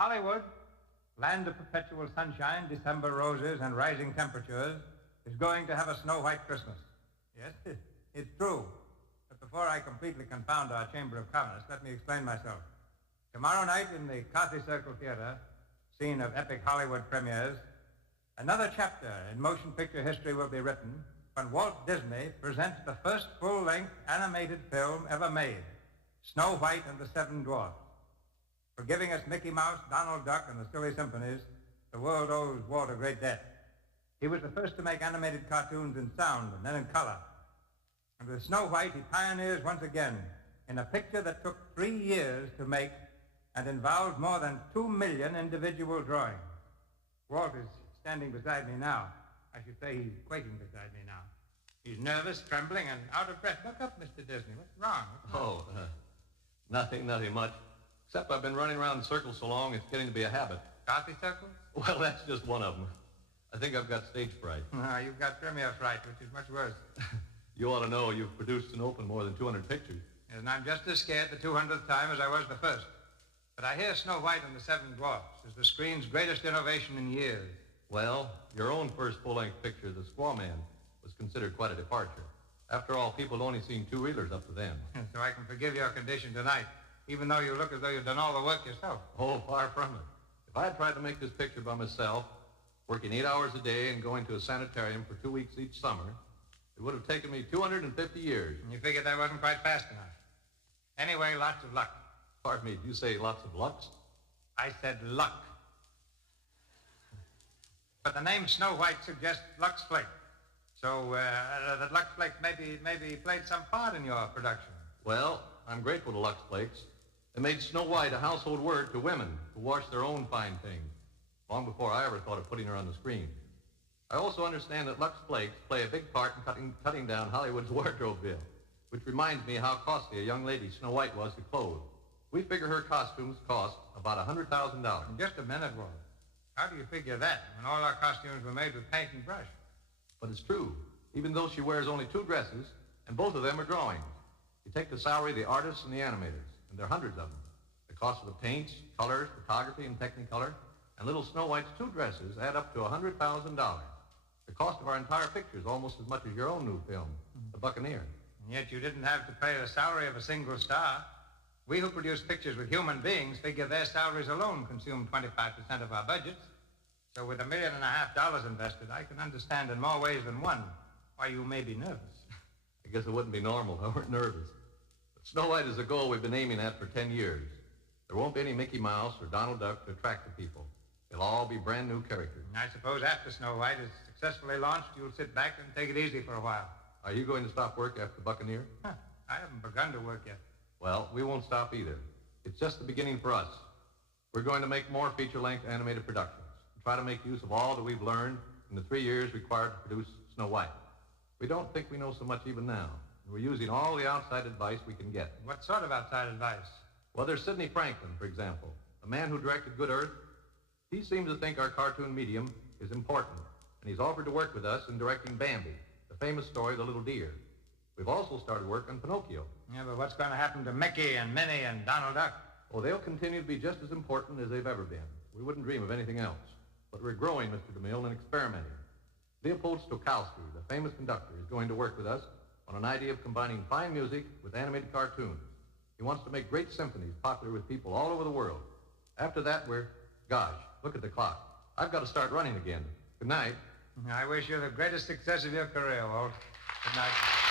Hollywood, land of perpetual sunshine, December roses, and rising temperatures, is going to have a snow-white Christmas. Yes, it's true. But before I completely confound our Chamber of Commerce, let me explain myself. Tomorrow night in the Coffee Circle Theater, scene of epic Hollywood premieres, another chapter in motion picture history will be written when Walt Disney presents the first full-length animated film ever made, Snow White and the Seven Dwarfs. For giving us Mickey Mouse, Donald Duck, and the Silly Symphonies, the world owes Walt a great debt. He was the first to make animated cartoons in sound and then in color. And with Snow White, he pioneers once again in a picture that took 3 years to make and involved more than 2 million individual drawings. Walt is standing beside me now. I should say he's quaking beside me now. He's nervous, trembling, and out of breath. Look up, Mr. Disney. What's wrong? Nothing much. Except I've been running around in circles so long, it's getting to be a habit. Coffee circles? Well, that's just one of them. I think I've got stage fright. No, you've got premiere fright, which is much worse. You ought to know you've produced and opened more than 200 pictures. And I'm just as scared the 200th time as I was the first. But I hear Snow White and the Seven Dwarfs is the screen's greatest innovation in years. Well, your own first full-length picture, The Squaw Man, was considered quite a departure. After all, people had only seen two-reelers up to then. So I can forgive your condition tonight, even though you look as though you've done all the work yourself. Oh, far from it. If I had tried to make this picture by myself, working 8 hours a day and going to a sanitarium for 2 weeks each summer, it would have taken me 250 years. And you figured that wasn't quite fast enough. Anyway, lots of luck. Pardon me, did you say lots of lucks? I said luck. But the name Snow White suggests Lux Flake. So that Lux Flakes maybe played some part in your production. Well, I'm grateful to Lux Flakes. They made Snow White a household word to women who wash their own fine things, long before I ever thought of putting her on the screen. I also understand that Lux Flakes play a big part in cutting down Hollywood's wardrobe bill, which reminds me how costly a young lady Snow White was to clothe. We figure her costumes cost about $100,000. Just a minute, Walt. How do you figure that when all our costumes were made with paint and brush? But it's true, even though she wears only 2 dresses, and both of them are drawings. You take the salary of the artists and the animators, and there are hundreds of them. The cost of the paints, colors, photography, and Technicolor, and little Snow White's 2 dresses add up to $100,000. The cost of our entire picture is almost as much as your own new film, The Buccaneer. And yet you didn't have to pay the salary of a single star. We who produce pictures with human beings figure their salaries alone consume 25% of our budgets. So with $1.5 million invested, I can understand in more ways than one why you may be nervous. I guess it wouldn't be normal if I weren't nervous. But Snow White is a goal we've been aiming at for 10 years. There won't be any Mickey Mouse or Donald Duck to attract the people. They'll all be brand new characters. I suppose after Snow White is successfully launched, you'll sit back and take it easy for a while. Are you going to stop work after Buccaneer? I haven't begun to work yet. Well, we won't stop either. It's just the beginning for us. We're going to make more feature-length animated productions and try to make use of all that we've learned in the 3 years required to produce Snow White. We don't think we know so much even now, and we're using all the outside advice we can get. What sort of outside advice? Well, there's Sidney Franklin, for example, the man who directed Good Earth. He seems to think our cartoon medium is important, and he's offered to work with us in directing Bambi, the famous story of the little deer. We've also started work on Pinocchio. Yeah, but what's going to happen to Mickey and Minnie and Donald Duck? Oh, they'll continue to be just as important as they've ever been. We wouldn't dream of anything else. But we're growing, Mr. DeMille, and experimenting. Leopold Stokowski, the famous conductor, is going to work with us on an idea of combining fine music with animated cartoons. He wants to make great symphonies popular with people all over the world. After that, gosh, look at the clock. I've got to start running again. Good night. I wish you the greatest success of your career, Walt. Good night.